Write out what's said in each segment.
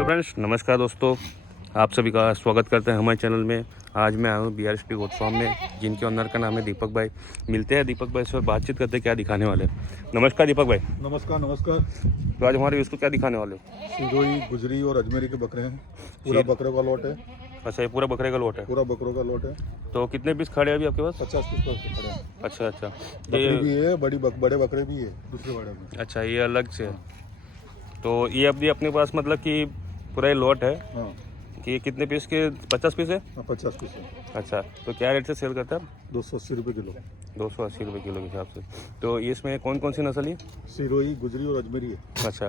Hello friends, नमस्कार दोस्तों, आप सभी का स्वागत करते हैं हमारे चैनल में। आज मैं आया हूँ BRSP गोट फार्म में, जिनके ओनर का नाम है दीपक भाई। मिलते हैं दीपक भाई से और बातचीत करते हैं क्या दिखाने वाले हैं। नमस्कार दीपक भाई। नमस्कार नमस्कार। तो आज हमारे इसको क्या दिखाने वाले हो? सिरोही, गुजरी और अजमेरी के बकरे हैं। पूरा बकरे का लॉट है। अच्छा, ये पूरा बकरे का लोट है? पूरा बकरों का लॉट है। तो कितने पीस खड़े हैं अभी आपके पास? 50 पीस पर खड़े हैं। अच्छा अच्छा, बकरी भी है, बड़े बकरे भी है दूसरे वाड़े में। अच्छा, ये अलग से है। तो ये अभी अपने पास मतलब कि पूरा ये लॉट है हाँ कि कितने पीस के? 50 पीस है? हाँ, 50 पीस है। अच्छा, तो क्या रेट से सेल करते हैं आप? 280 रुपये किलो। 280 रुपये किलो के हिसाब से। तो इसमें कौन कौन सी नस्ल है? सिरोही, गुजरी और अजमेरी है। अच्छा,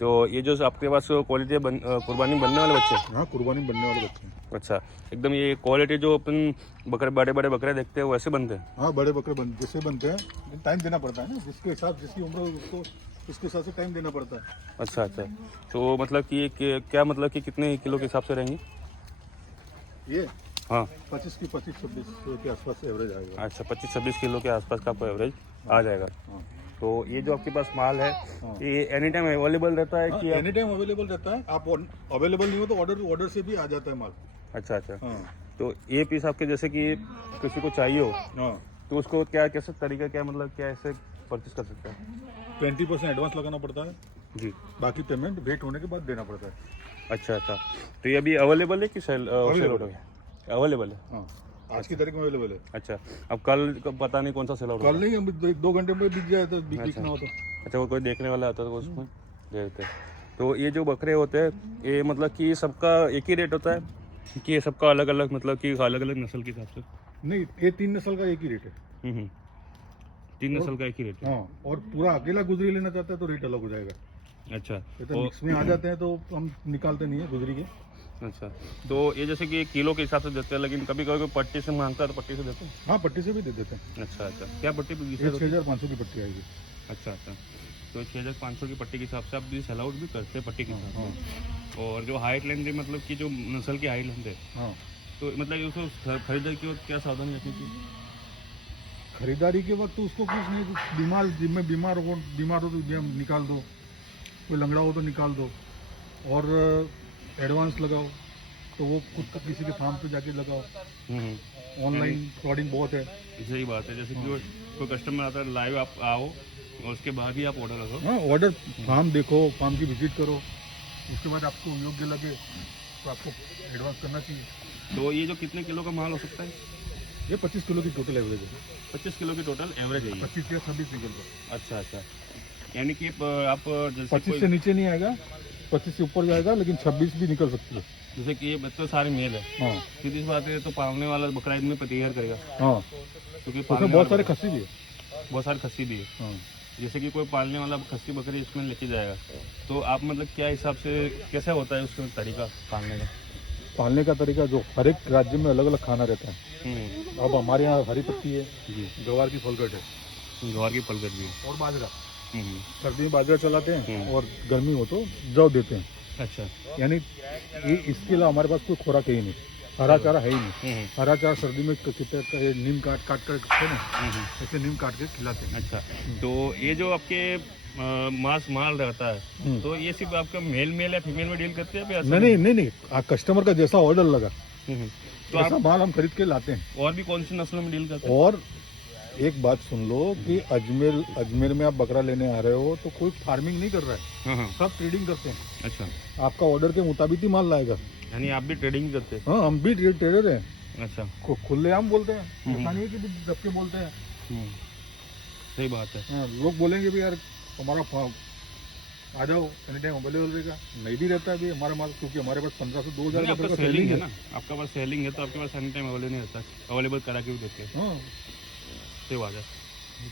तो ये जो आपके पास क्वालिटी कुर्बानी बनने वाले बच्चे हैं? हाँ, कुर्बानी बनने वाले बच्चे हैं। अच्छा, एकदम ये क्वालिटी जो अपन बकरे बड़े बड़े बकरे देखते हैं वैसे बनते हैं? हाँ, बड़े बकरे जैसे बनते हैं, टाइम देना पड़ता है ना, जिसके हिसाब जिसकी उम्र हो उसको उसके हिसाब से टाइम देना पड़ता है। अच्छा अच्छा, तो मतलब कि क्या मतलब कि कितने किलो के हिसाब से रहेंगी ये हाँ? 25-26 के आसपास एवरेज आएगा। अच्छा, 25-26 किलो के आसपास का आपको एवरेज आ जाएगा। हाँ तो ये जो आपके पास माल है ये एनी टाइम अवेलेबल रहता है कि एनी टाइम अवेलेबल रहता है। आप अवेलेबल नहीं हो तो ऑर्डर से भी आ जाता है माल। अच्छा अच्छा, हाँ तो ये पीस आपके जैसे कि किसी को चाहिए हो हाँ, तो उसको क्या कैसे तरीका, क्या मतलब क्या ऐसे परचेस कर सकते हैं? 20% एडवांस लगाना पड़ता है, जी। बाकी पेमेंट वेट होने के बाद देना पड़ता है। अच्छा अच्छा, तो ये अभी अवेलेबल है कि सेल आउट हो गया? अवेलेबल है। हाँ, आज की तारीख में अवेलेबल है। अच्छा, अब कल पता नहीं कौन सा सेल आउट कल नहीं, हम 2 घंटे में बिक जाए तो बिकना हो तो। अच्छा, वो कोई देखने वाला आता है तो उसमें दे देते हैं। तो ये जो बकरे होते हैं ये मतलब कि सबका एक ही रेट होता है कि ये सबका अलग अलग, मतलब कि अलग अलग नस्ल के हिसाब से? नहीं, ये 3 नस्ल का एक ही रेट है। हम्म, 3 नस्ल का एक ही रेट है। हाँ, और पूरा अकेला गुजरी लेना चाहता है तो रेट अलग हो जाएगा। अच्छा ये तो मिक्स में आ जाते हैं तो हम निकालते नहीं है गुजरी के। अच्छा, तो ये जैसे कि किलो के हिसाब से देते हैं, लेकिन कभी कभी पट्टी से मांगता है तो पट्टी से देते हैं? हाँ, पट्टी से भी दे देते हैं। अच्छा अच्छा, क्या पट्टी? 6500 की पट्टी आएगी। अच्छा अच्छा, तो 6500 की पट्टी के हिसाब से आप भी सेल आउट भी करते हैं पट्टी के हिसाब से? और जो हाइट लेंथ है, मतलब कि जो नस्ल की हाइट लेंथ है, हाँ, तो मतलब उसको खरीदारी की वक्त क्या सावधानी रखनी चाहिए? खरीदारी के वक्त तो उसको कुछ नहीं, बीमार हो तो निकाल दो, कोई लंगड़ा हो तो निकाल दो, और एडवांस लगाओ तो वो खुद का किसी के फार्म पे जाके लगाओ। ऑनलाइन फ्रॉडिंग बहुत है। सही बात है, जैसे कि कोई कस्टमर आता है लाइव, आप आओ और उसके बाद ही आप ऑर्डर लगाओ। हाँ, ऑर्डर फार्म देखो, फार्म की विजिट करो, उसके बाद आपको योग्य लगे तो आपको एडवांस करना चाहिए। तो ये जो कितने किलो का माल हो सकता है? ये 25 किलो की टोटल एवरेज है। 25 किलो की टोटल एवरेज है ये? 25 या 26 निकल जाए। अच्छा अच्छा, यानी कि आप जैसे 25 से नीचे नहीं आएगा, 25 से ऊपर जाएगा, लेकिन 26 भी निकल सकती है। जैसे कि ये बच्चे सारे मेल है, हाँ सीधी सी बात है, तो पालने वाला बकरा इनमें तैयार करेगा, हाँ, क्योंकि उसमें बहुत सारे खस्सी भी है। बहुत सारी खस्सी भी है। हाँ, जैसे कि कोई पालने वाला खस्सी बकरी इसमें लेके जाएगा, तो आप मतलब क्या हिसाब से कैसे होता है उसका तरीका पालने का? पालने का तरीका जो हर एक राज्य में अलग अलग खाना रहता है। अब हमारे यहाँ हरी पत्ती है जी, गवार की फलगट है, ज्वार की फलगट भी है, और बाजरा। हम्म, सर्दी में बाजरा चलाते हैं और गर्मी हो तो जौ देते हैं। अच्छा, यानी ये इसके अलावा हमारे पास कोई खुराक है ही नहीं, हरा चारा है ही नहीं। हरा चारा सर्दी में कितने नीम काट कर रखते हैं ना, ऐसे नीम काट के खिलाते हैं। अच्छा, तो ये जो आपके मांस माल रहता है, तो ये सिर्फ आपका मेल या फीमेल में डील करते हैं? नहीं, कस्टमर का जैसा ऑर्डर लगा तो ऐसा आप माल हम खरीद के लाते हैं। और भी कौन सी नस्लों में डील करते हैं? और एक बात सुन लो कि अजमेर में आप बकरा लेने आ रहे हो तो कोई फार्मिंग नहीं कर रहा है, हाँ, सब ट्रेडिंग करते हैं। अच्छा, आपका ऑर्डर के मुताबिक ही माल लाएगा। यानी आप भी ट्रेडिंग करते हैं? हाँ, हम भी ट्रेडर हैं। अच्छा, खुलेआम बोलते हैं, ऐसा नहीं है कि दबके बोलते हैं। सही बात है। हाँ, लोग बोलेंगे भी यार हमारा फार्म आ जाओ, एनी टाइम अवेलेबल रहेगा। नहीं भी रहता है भी हमारा माल, क्योंकि हमारे पास 1500 से 2000 आपका का सेलिंग है ना, आपका पास सेलिंग है तो आपके पास एनी टाइम अवेलेबल नहीं रहता, अवेलेबल करा के भी देते हैं। हाँ, सही बात है।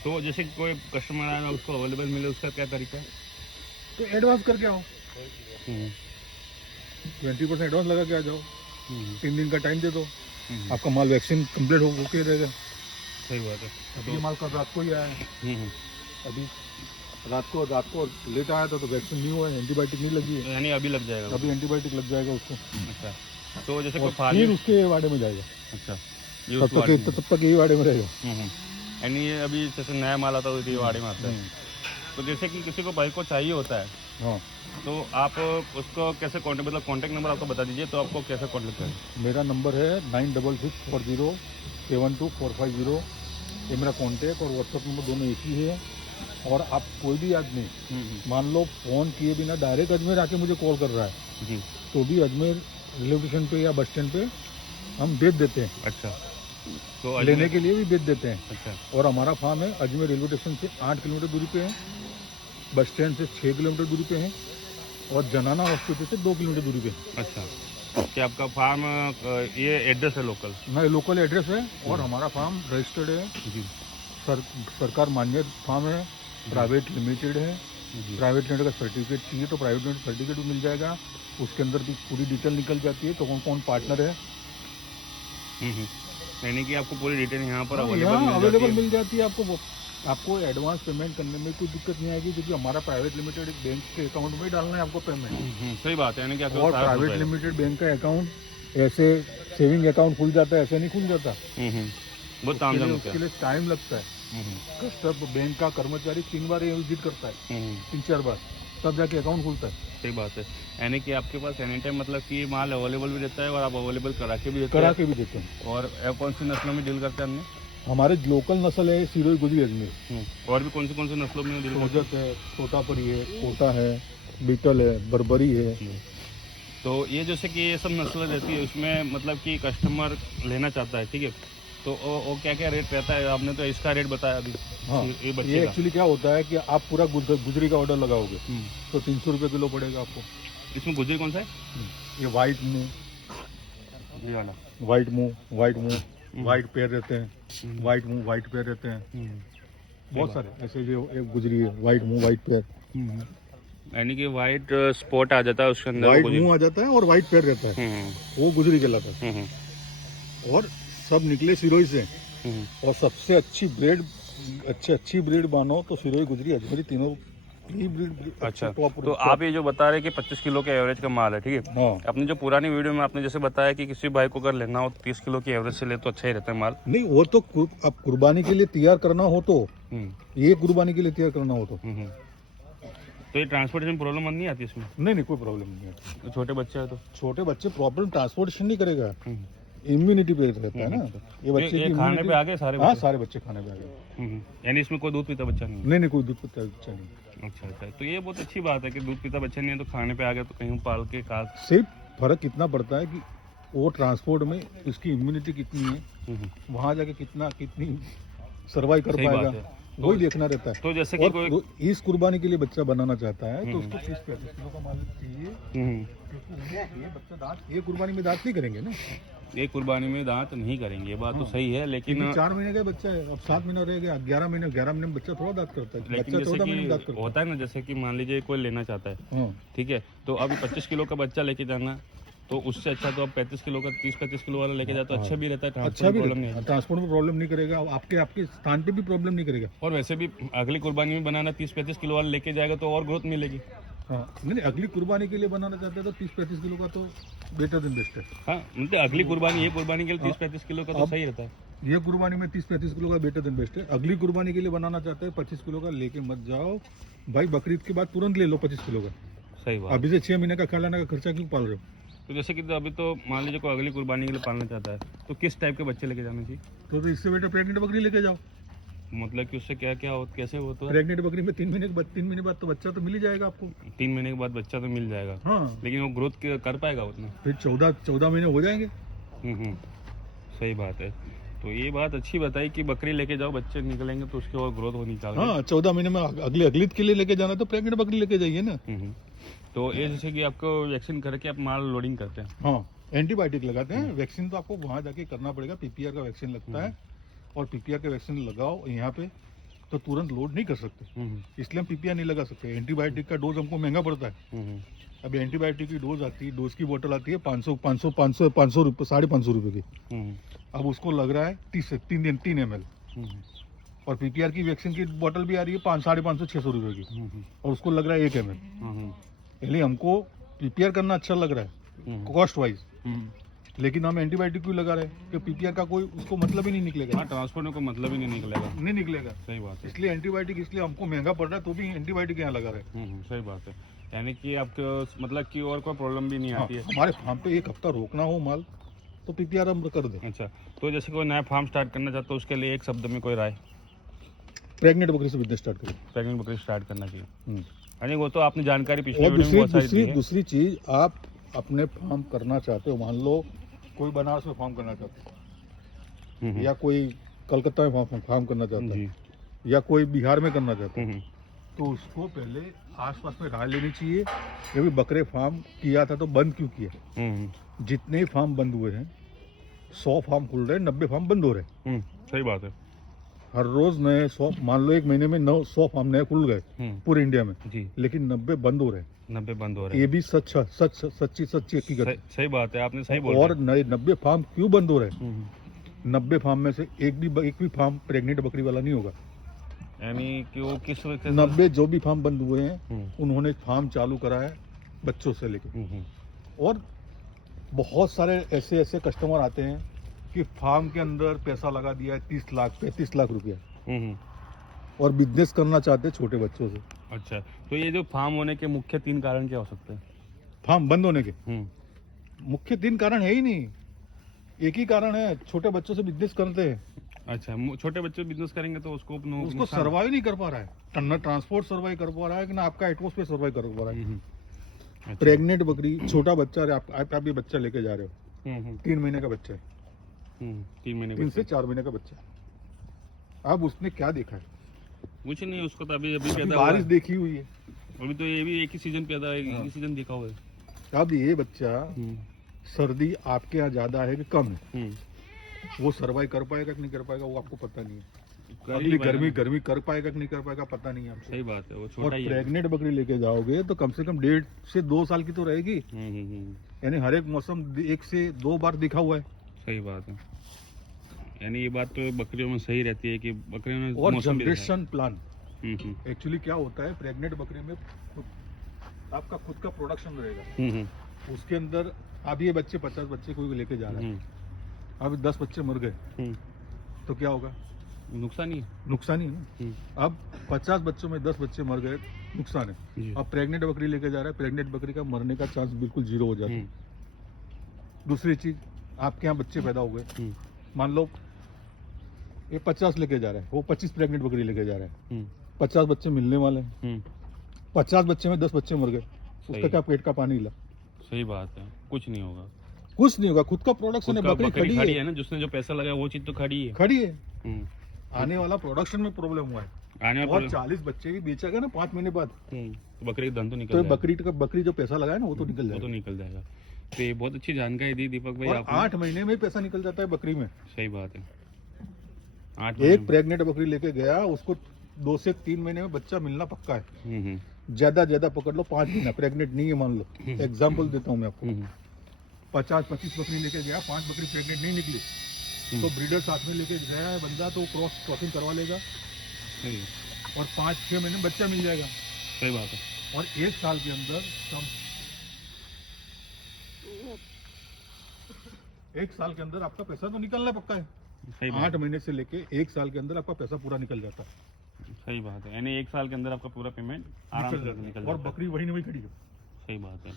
तो जैसे कोई कस्टमर आया ना, उसको अवेलेबल मिले, उसका क्या तरीका है? तो एडवांस करके आओ, 20% एडवांस लगा के आ जाओ, 3 दिन का टाइम दे दो, आपका माल वैक्सीन कंप्लीट होके रहेगा। सही बात है। अभी ये माल कल रात को ही आया है, अभी रात को लेट आया था तो वैक्सीन नहीं हुआ है, एंटीबायोटिक नहीं लगी है, यानी अभी लग जाएगा? अभी एंटीबायोटिक लग जाएगा उसको। अच्छा, तो जैसे कोई फिर उसके वाड़े में जाएगा। अच्छा, तब तक यही वाड़े में रहेगा। यानी ये अभी जैसे नया माल आता है तो ये वाड़े में आता है। तो जैसे कि किसी को बाइक को चाहिए होता है हाँ, तो आप उसको कैसे कॉन्टेक्ट, मतलब कॉन्टेक्ट नंबर आपको बता दीजिए तो आपको कैसे कॉन्टेक्ट करें? मेरा नंबर है 9664072450। ये मेरा कॉन्टैक्ट और व्हाट्सअप नंबर दोनों एक ही है। और आप कोई भी आदमी मान लो फ़ोन किए बिना डायरेक्ट अजमेर आके मुझे कॉल कर रहा है जी। तो भी अजमेर रेलवे स्टेशन पे या बस स्टैंड पे हम बेच देते हैं। अच्छा, तो लेने के लिए भी बेच देते हैं। अच्छा, और हमारा फार्म है अजमेर रेलवे स्टेशन से 8 किलोमीटर दूरी पे है, बस स्टैंड से 6 किलोमीटर दूरी पे है और जनाना हॉस्पिटल से 2 किलोमीटर दूरी पे है। अच्छा, कि आपका फार्म ये एड्रेस है लोकल? हमारा लोकल एड्रेस है और हमारा फार्म रजिस्टर्ड है, जी सरकार मान्य फार्म है, प्राइवेट लिमिटेड है। जी। प्राइवेट लिमिटेड का सर्टिफिकेट चाहिए तो प्राइवेट लिमिटेड सर्टिफिकेट भी मिल जाएगा। उसके अंदर भी पूरी डिटेल निकल जाती है तो कौन कौन पार्टनर है, यानी कि आपको पूरी डिटेल यहाँ पर यहाँ अवेलेबल अवेलेबल मिल जाती है। आपको एडवांस पेमेंट करने में कोई दिक्कत नहीं आएगी क्योंकि हमारा प्राइवेट लिमिटेड बैंक के अकाउंट में डालना है आपको पेमेंट। सही बात है, यानी कि आपके और पास सारा प्राइवेट कुछ है। लिमिटेड बैंक का अकाउंट ऐसे सेविंग अकाउंट खुल जाता है, ऐसे नहीं खुल जाता। बहुत ताम झाम उसके लिए टाइम लगता है। कस्टमर बैंक का कर्मचारी 3 बार ये विजिट करता है, 3-4 बार, तब जाके अकाउंट खुलता है। सही बात है, यानी कि आपके पास एनी टाइम मतलब कि माल अवेलेबल भी रहता है और आप अवेलेबल करा के भी देते करा हैं। के भी देते हैं। और कौन सी नस्लों में डील करते हैं हमने? हमारे लोकल नस्ल है सिरोही गुजरी अजमेर, और भी कौन सी नस्लों में डील करते सोजत है, तोतापरी है, कोटा है, बीटल है, बर्बरी है। हैं? तो ये जैसे कि ये सब नस्लें रहती है उसमें मतलब कि कस्टमर लेना चाहता है, ठीक है, तो वो क्या क्या रेट रहता है? आपने तो इसका रेट बताया अभी। हाँ, ये ये बच्चे का एक्चुअली क्या होता है कि आप पूरा गुजरी का ऑर्डर लगाओगे तो 300 रुपये किलो पड़ेगा आपको। इसमें गुजरी कौन सा है? ये वाइट मुँह, ये वाला। वाइट मुँह, वाइट पैर रहते हैं, वाइट मुँह, वाइट पैर रहते हैं, बहुत सारे ऐसे जो एक गुजरी है वाइट मुँह, वाइट पैर। यानी कि वाइट स्पॉट आ जाता है उसके अंदर। वाइट मुँह आ जाता है और वाइट पैर रहता है, वो गुजरी कहलाता है। और सब निकले सिरोही से। और सबसे अच्छी ब्रीड मानो तो सिरोही गुजरी अजमेरी तीनों ही ब्रीड। अच्छा, तो आप ये जो बता रहे हैं कि 25 किलो के एवरेज का माल है, ठीक है। हाँ, अपनी जो पुरानी वीडियो में आपने जैसे बताया कि किसी भाई को अगर लेना हो 30 किलो की एवरेज से ले तो अच्छा ही रहता है माल। नहीं वो तो अब कुर्बानी के लिए तैयार करना हो तो, ये कुर्बानी के लिए तैयार करना हो तो तो ये ट्रांसपोर्टेशन प्रॉब्लम नहीं आती इसमें? नहीं कोई प्रॉब्लम नहीं है। तो छोटे बच्चे हैं तो छोटे बच्चे प्रॉब्लम ट्रांसपोर्टेशन नहीं करेगा, इम्यूनिटी पे रहता है ना ये बच्चे की। खाने पे आ गए सारे हाँ, बच्चे? सारे बच्चे खाने पे आ गए। यानी इसमें कोई दूध पीता बच्चा नहीं है? नहीं कोई दूध पीता बच्चा नहीं। अच्छा, तो ये बहुत अच्छी बात है कि दूध पीता बच्चा नहीं है तो खाने पे आ गया तो कहीं पाल के खा। सिर्फ फर्क कितना पड़ता है कि वो ट्रांसपोर्ट में उसकी इम्यूनिटी कितनी है, वहाँ जाके कितनी सर्वाइव कर पाएगा, वही देखना रहता है। तो जैसे कि कोई इस कुर्बानी के लिए बच्चा बनाना चाहता है तो उसको 30-35 किलो का माल चाहिए। ये बच्चा दांत, ये कुर्बानी में दांत नहीं करेंगे ना, ये कुर्बानी में दांत नहीं करेंगे, ये बात तो सही है, लेकिन 4 महीने का बच्चा है, अब 7 महीना रह गया, 11 महीने में बच्चा थोड़ा दांत करता है। लेकिन बच्चा 14 महीने में दांत जैसे करता होता है ना, जैसे कि मान लीजिए कोई लेना चाहता है, ठीक है, तो अभी 25 किलो का बच्चा लेके जाना तो उससे अच्छा तो आप 35 किलो का 30-35 किलो वाला लेके जाते तो अच्छा भी रहता है, अच्छा भी प्रॉब्लम नहीं है। ट्रांसपोर्ट में प्रॉब्लम नहीं करेगा, आपके स्थान पे भी प्रॉब्लम नहीं करेगा। और वैसे भी अगली कुर्बानी में बनाना 30-35 किलो वाला लेके जाएगा तो और ग्रोथ मिलेगी। हाँ, नहीं अगली कुर्बानी के लिए बनाना चाहते हैं तो 30-35 किलो का तो बेटर देन बेस्ट है। हाँ, मतलब अगली कुर्बानी, ये कुर्बानी के लिए 30-35 किलो का तो सही रहता है। ये कुर्बानी में 30-35 किलो का बेटर देन बेस्ट है। अगली कुर्बानी के लिए बनाना चाहते हैं 25 किलो का लेके मत जाओ भाई, बकरीद के बाद तुरंत ले लो 25 किलो का। सही बात। अभी से 6 महीने का खिलाने का खर्चा क्यों पाल रहे हो? तो जैसे कि अभी तो मान लीजिए कोई अगली कुर्बानी के लिए पालना चाहता है तो किस टाइप के बच्चे लेके जाने चाहिए? तो इससे बेटर प्रेग्नेंट बकरी लेके जाओ। मतलब कि उससे क्या क्या हो, कैसे हो? तो प्रेग्नेंट बकरी में 3 महीने बाद तो बच्चा तो मिल ही जाएगा आपको। 3 महीने के बाद बच्चा तो मिल जाएगा, हाँ, लेकिन वो ग्रोथ कर पाएगा उतना? फिर 14 महीने हो जाएंगे। सही बात है। तो ये बात अच्छी बताई कि बकरी लेके जाओ, बच्चे निकलेंगे तो उसके और ग्रोथ होनी चाहिए। हाँ, 14 महीने में अगली के लिए लेके जाना तो प्रेग्नेंट बकरी लेके जाइए ना। तो ये जैसे कि आपको वैक्सीन करके आप माल लोडिंग करते हैं? हाँ, एंटीबायोटिक लगाते हैं। वैक्सीन तो आपको वहाँ जाके करना पड़ेगा, पीपीआर का वैक्सीन लगता है और पीपीआर का वैक्सीन लगाओ यहाँ पे तो तुरंत लोड नहीं कर सकते, इसलिए हम पीपीआर नहीं लगा सकते। एंटीबायोटिक का डोज हमको महंगा पड़ता है। अभी एंटीबायोटिक की डोज आती है, डोज की बोतल आती है 500 रुपये, 550 रुपये की। अब उसको लग रहा है 3 ml। और पीपीआर की वैक्सीन की बोतल भी आ रही है 550-600 रुपये की और उसको लग रहा है 1 ml। इसलिए हमको पीपीआर करना अच्छा लग रहा है कॉस्ट वाइज। लेकिन हम एंटीबायोटिक क्यों लगा रहे हैं कि पीपीआर का कोई उसको मतलब ही नहीं निकलेगा, हाँ, ट्रांसपोर्ट में कोई मतलब ही नहीं निकलेगा। नहीं निकलेगा। सही बात है। इसलिए एंटीबायोटिक, इसलिए हमको महंगा पड़ रहा है तो भी एंटीबायोटिक यहाँ लगा रहे हैं। सही बात है। यानी कि आपको मतलब कि और कोई प्रॉब्लम भी नहीं हाँ, आती है। हमारे फार्म पे एक हफ्ता रोकना हो माल तो पीपीआर हम कर दें। अच्छा, तो जैसे कोई नया फार्म स्टार्ट करना चाहता है उसके लिए एक शब्द में कोई राय? प्रेग्नेंट बकरी से बिजनेस स्टार्ट करें। प्रेग्नेंट बकरी स्टार्ट करना चाहिए। हम्म। यानी वो तो आपने जानकारी पिछले और वीडियो में बहुत सारी दी है। दूसरी चीज, आप अपने फार्म करना चाहते हो, मान लो कोई बनारस में फार्म करना चाहता है, या कोई कलकत्ता में फार्म करना चाहता जी। है, या कोई बिहार में करना चाहता है, हम्म, तो उसको पहले आसपास में राय लेनी चाहिए कि भी बकरे फार्म किया था तो बंद क्यों किया। जितने फार्म बंद हुए हैं, 100 फार्म खुल रहे हैं, 90 फार्म बंद हो रहे हैं। सही बात है। हर रोज नए 100, मान लो एक महीने में 100 फार्म नए खुल गए पूरे इंडिया में, जी। लेकिन 90 बंद हो रहे हैं। 90 बंद हो रहे ये हैं। भी सच्ची हकीकत है। सही बात है, आपने सही बोला। और नए 90 फार्म क्यों बंद हो रहे हैं? 90 फार्म में से एक भी फार्म प्रेग्नेंट बकरी वाला नहीं होगा। यानी कि वो किस वजह से 90 जो भी फार्म बंद हुए हैं उन्होंने फार्म चालू करा है बच्चों से लेके। और बहुत सारे ऐसे कस्टमर आते हैं कि फार्म के अंदर पैसा लगा दिया है 30 लाख 35 लाख रुपया, और बिजनेस करना चाहते हैं छोटे बच्चों से। अच्छा, तो ये जो फार्म होने के मुख्य 3 कारण क्या हो सकते हैं? फार्म बंद होने के मुख्य 3 कारण है ही नहीं, एक ही कारण है, छोटे बच्चों से बिजनेस करते हैं। अच्छा, छोटे बच्चे बिजनेस करेंगे तो उसको सर्वाइव नहीं कर पा रहा है, ना ट्रांसपोर्ट सर्वाइव कर पा रहा है, कि ना आपका एटमोस्फेयर सर्वाइव कर पा रहा है। अच्छा। प्रेग्नेंट बकरी, छोटा बच्चा, आप ये बच्चा लेके जा रहे हो, 3 महीने का बच्चा है, 3 से 4 महीने का बच्चा है। अब उसने क्या देखा है? कुछ नहीं, उसको तो अभी पैदा हुआ बारिश है। देखी हुई है, अभी तो ये भी एक ही सीजन पैदा है, एक ही सीजन देखा हुआ है। अब ये बच्चा, सर्दी आपके यहाँ ज्यादा है कि कम है, वो सर्वाइव कर पाएगा कि नहीं कर पाएगा वो आपको पता नहीं है। अगली गर्मी कर पाएगा कि नहीं कर पाएगा पता नहीं है आपको। सही बात है, वो छोटा और ही है। प्रेग्नेंट बकरी लेके जाओगे तो कम से कम 1.5 से 2 साल की तो रहेगी। यानी हर एक मौसम 1 से 2 बार दिखा हुआ है। सही बात है। यानी ये बात तो बकरियों में सही रहती है कि बकरियों में और मौसम भी देखा जनरेशन प्लान, है। एक्चुअली क्या होता है, प्रेग्नेंट बकरी में आपका खुद का प्रोडक्शन रहेगा। उसके अंदर अब ये बच्चे 50 बच्चे कोई लेके जा रहा है, अब 10 बच्चे मर गए तो क्या होगा? नुकसान ही है। नुकसान ही है ना। अब 50 बच्चों में 10 बच्चे मर गए, नुकसान है। अब प्रेग्नेंट बकरी लेके जा रहा है, प्रेग्नेंट बकरी का मरने का चांस बिल्कुल 0 हो जाता है। दूसरी चीज, आपके यहाँ बच्चे पैदा हो गए, मान लो ये 50 लेके जा रहा है, वो 25 प्रेग्नेंट बकरी लेके जा रहा है, 50 बच्चे मिलने वाले हैं, 50 बच्चे में 10 बच्चे मर गए, उसका क्या पेट का पानी हिला? सही बात है, कुछ नहीं होगा। कुछ नहीं होगा, खुद का प्रोडक्शन है, बकरी खड़ी है ना, जिसने जो पैसा लगाया वो चीज तो खड़ी है। आने वाला प्रोडक्शन में प्रॉब्लम हुआ है, आने और 40 बच्चे भी बेचेगा ना 5 महीने बाद, तो बकरी का धन तो निकल तो जाएगा। बकरी जो पैसा लगाया ना वो तो निकल वो जाएगा। तो निकल जाएगा। तो ये बहुत अच्छी जानकारी दी दीपक भाई और आपने। 8 महीने में पैसा निकल जाता है बकरी में। सही बात है। 8 एक प्रेग्नेंट बकरी लेके गया, उसको 2 से 3 महीने में बच्चा मिलना पक्का है। ज्यादा पकड़ लो 5 महीना, प्रेग्नेंट नहीं है मान लो, एग्जाम्पल देता हूँ मैं आपको। 50-25 बकरी लेके गया, 5 बकरी प्रेग्नेंट नहीं निकली, तो ब्रीडर साथ में लेके गया है बंदा, तो क्रॉसिंग करवा लेगा और 5-6 महीने में बच्चा मिल जाएगा। सही बात है। और 1 साल के अंदर 1 साल के अंदर आपका पैसा तो निकलना पक्का है। सही बात 8 महीने से लेके 1 साल के अंदर आपका पैसा पूरा निकल जाता है। सही बात है। यानी 1 साल के अंदर आपका पूरा पेमेंट आराम से निकल जाता है। और बकरी वही नहीं खड़ी है। सही बात है,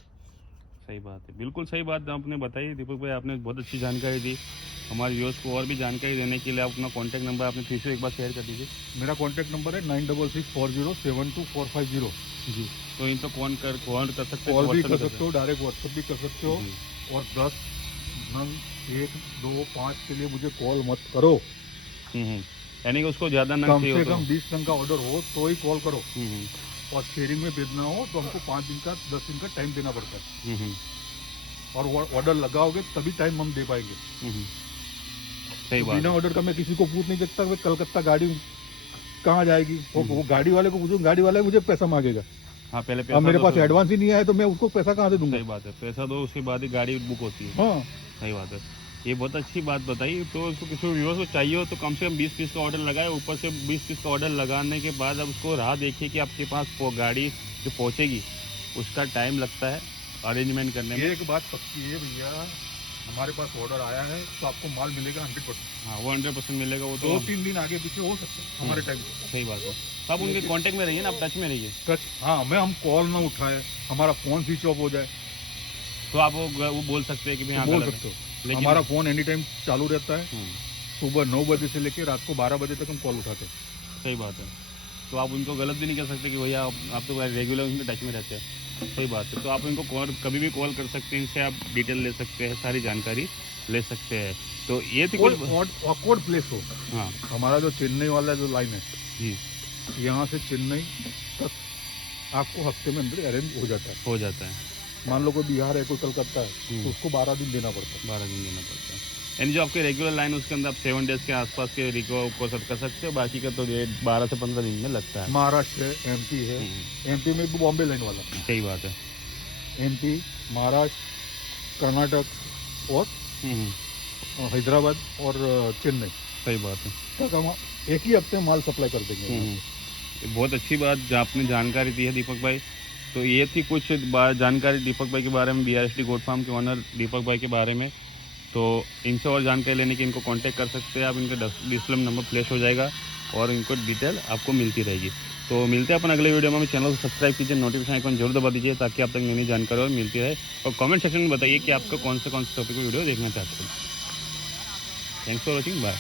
सही बात है, बिल्कुल सही बात आपने बताई दीपक भाई, आपने बहुत अच्छी जानकारी दी। हमारे व्यूअर्स को और भी जानकारी देने के लिए आप अपना कॉन्टैक्ट नंबर आपने फिर से एक बार शेयर कर दीजिए। मेरा कॉन्टैक्ट नंबर है 9664072450। जी, तो इन तो कॉल कर सकते हो, कॉल भी कर सकते हो, डायरेक्ट व्हाट्सएप भी कर सकते हो। और 10 नंग 1, 2, 5 के लिए मुझे कॉल मत करो। यानी कि उसको ज्यादा नंग कम चाहिए से हो कम 20 नंग का ऑर्डर हो तो ही कॉल करो। और शेयरिंग में भेजना हो तो हमको 5 दिन का 10 दिन का टाइम देना पड़ता है। और ऑर्डर लगाओगे तभी टाइम हम दे पाएंगे। सही बात। बिना ऑर्डर का मैं किसी को पूछ नहीं सकता कि कलकत्ता गाड़ी कहाँ जाएगी, वो गाड़ी वाले को पूछूं, गाड़ी वाला मुझे पैसा मांगेगा। हाँ, पहले अब मेरे पास एडवांस ही नहीं आया तो मैं उसको पैसा कहाँ से दूंगा? सही बात है, पैसा दो उसके बाद ही गाड़ी बुक होती है। हाँ, सही बात है, ये बहुत अच्छी बात बताई। तो उसको किसी व्यूअर्स को चाहिए हो तो कम से कम 20 पीस का ऑर्डर लगाए, ऊपर से 20 पीस का ऑर्डर लगाने के बाद अब उसको राह देखिए कि आपके पास वो गाड़ी जो पहुँचेगी उसका टाइम लगता है अरेंजमेंट करने में। एक बात पक्की है भैया, हमारे पास ऑर्डर आया है तो आपको माल मिलेगा 100%। हाँ वो 100% मिलेगा, वो तो 2-3 दिन आगे पीछे हो सकता है हमारे टाइम से। सही बात है। तो आप उनके कांटेक्ट में रहिए ना, आप टच में रहिए। टच, हाँ, मैं हम कॉल ना उठाए, हमारा फ़ोन स्विच ऑफ हो जाए तो आप वो बोल सकते हैं कि भाई हाँ तो बोल गलत सकते है। हो। लेकिन हमारा फ़ोन एनी टाइम चालू रहता है, हम्म, सुबह 9 बजे से लेकर रात को 12 बजे तक हम कॉल उठाते हैं। सही बात है। तो आप उनको गलत भी नहीं कह सकते कि भैया आप तो रेगुलर उनके टच में रहते हैं। सही बात है। तो आप इनको कॉल कभी भी कॉल कर सकते हैं, इनसे आप डिटेल ले सकते हैं, सारी जानकारी ले सकते हैं। तो ये थी कोई कुछ। ऑकवर्ड प्लेस हो, हाँ हमारा जो चेन्नई वाला जो लाइन है, जी, यहाँ से चेन्नई तक आपको हफ्ते में अंदर अरेंज हो जाता है। हो जाता है। मान लो कोई बिहार है, कोई कलकत्ता है, हम्म। तो उसको 12 दिन देना पड़ता है। 12 दिन देना पड़ता है। यानी जो आपके रेगुलर लाइन उसके अंदर आप 7 डेज़ के आसपास के रिको को सेट कर सकते हो, बाकी का तो ये 12 से 15 दिन में लगता है। महाराष्ट्र है, एमपी है, एमपी में भी बॉम्बे लाइन वाला, सही बात है। एमपी, महाराष्ट्र, कर्नाटक और हैदराबाद और चेन्नई सही बात है। तक हम एक ही हफ्ते में माल सप्लाई कर देंगे। ये बहुत अच्छी बात जो आपने जानकारी दी है दीपक भाई। तो ये थी कुछ जानकारी दीपक भाई के बारे में, BRSD गोट फार्म के ऑनर दीपक भाई के बारे में। तो इनसे और जानकारी लेने के इनको कांटेक्ट कर सकते हैं आप, इनका डिस्प्ले नंबर प्लेस हो जाएगा और इनको डिटेल आपको मिलती रहेगी। तो मिलते हैं अपन अगले वीडियो में। चैनल को सब्सक्राइब कीजिए, नोटिफिकेशन आइकन जरूर दबा दीजिए ताकि आप तक नई नई जानकारी और मिलती रहे। और कमेंट सेक्शन में बताइए कि आपको कौन से टॉपिक की वीडियो देखना चाहते हैं। Thanks for watching, bye.